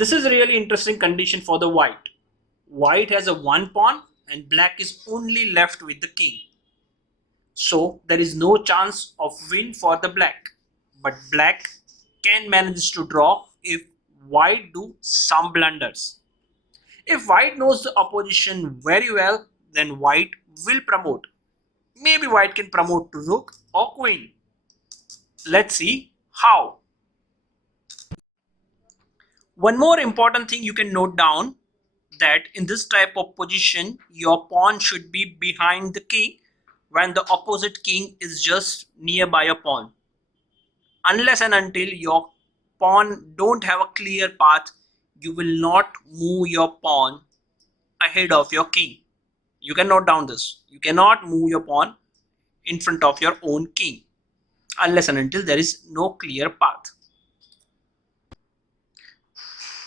This is a really interesting condition for the white. White has a one pawn and black is only left with the king. So there is no chance of win for the black. But black can manage to draw if white do some blunders. If white knows the opposition very well, then white will promote. Maybe white can promote to rook or queen. Let's see how. One more important thing you can note down, that in this type of position your pawn should be behind the king when the opposite king is just nearby your pawn. Unless and until your pawn don't have a clear path, you will not move your pawn ahead of your king. You can note down this. You cannot move your pawn in front of your own king unless and until there is no clear path.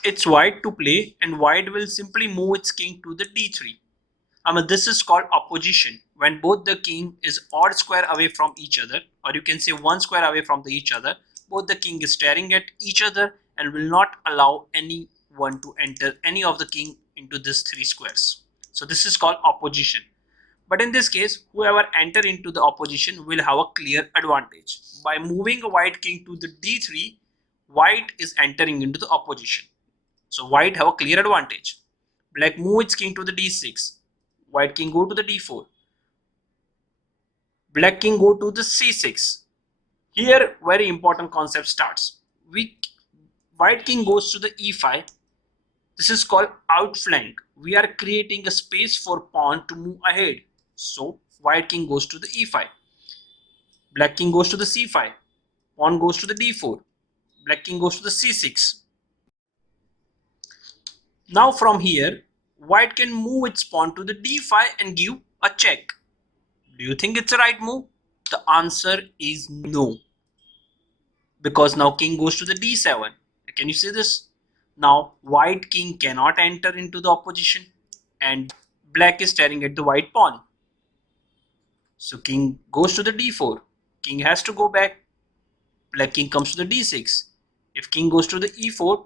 It's white to play, and white will simply move its king to the d3. This is called opposition, when both the king is odd square away from each other, or you can say one square away from each other. Both the king is staring at each other and will not allow anyone to enter any of the king into these three squares. So this is called opposition. But in this case, whoever enter into the opposition will have a clear advantage. By moving a white king to the d3, white is entering into the opposition. So white have a clear advantage. Black move its king to the d6. White king go to the d4. Black king go to the c6. Here very important concept starts. White king goes to the e5. This is called outflank. We are creating a space for pawn to move ahead. So white king goes to the e5. Black king goes to the c5. Pawn goes to the d4. Black king goes to the c6. Now from here, white can move its pawn to the d5 and give a check. Do you think it's a right move? The answer is no. Because now king goes to the d7. Can you see this? Now white king cannot enter into the opposition and black is staring at the white pawn. So king goes to the d4. King has to go back. Black king comes to the d6. If king goes to the e4,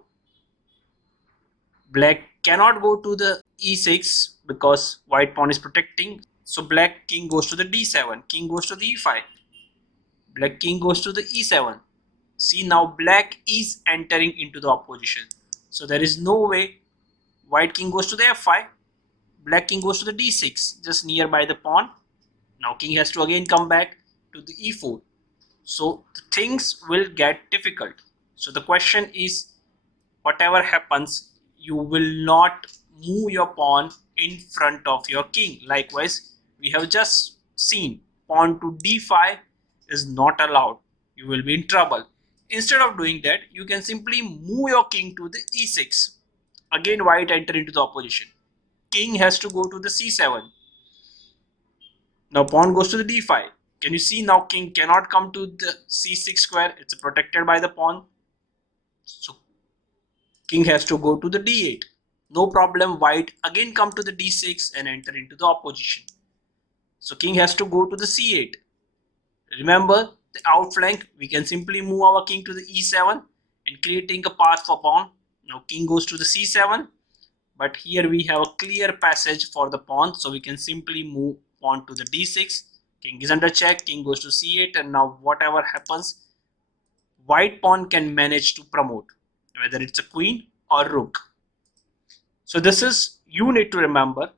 black cannot go to the e6 because white pawn is protecting. So black king goes to the d7. King goes to the e5. Black king goes to the e7. See, now black is entering into the opposition. So there is no way. White king goes to the f5. Black king goes to the d6, just nearby the pawn. Now king has to again come back to the e4. So the things will get difficult. So the question is, whatever happens, you will not move your pawn in front of your king. Likewise, we have just seen pawn to d5 is not allowed. You will be in trouble. Instead of doing that, you can simply move your king to the e6. Again, white enter into the opposition. King has to go to the c7. Now pawn goes to the d5. Can you see now king cannot come to the c6 square? It's protected by the pawn. So king has to go to the d8. No problem, white again come to the d6 and enter into the opposition. So king has to go to the c8. Remember the outflank, we can simply move our king to the e7 and creating a path for pawn. Now king goes to the c7, but here we have a clear passage for the pawn, so we can simply move pawn to the d6. King is under check, king goes to c8, and now whatever happens, white pawn can manage to promote, whether it's a queen or rook. So this is, you need to remember,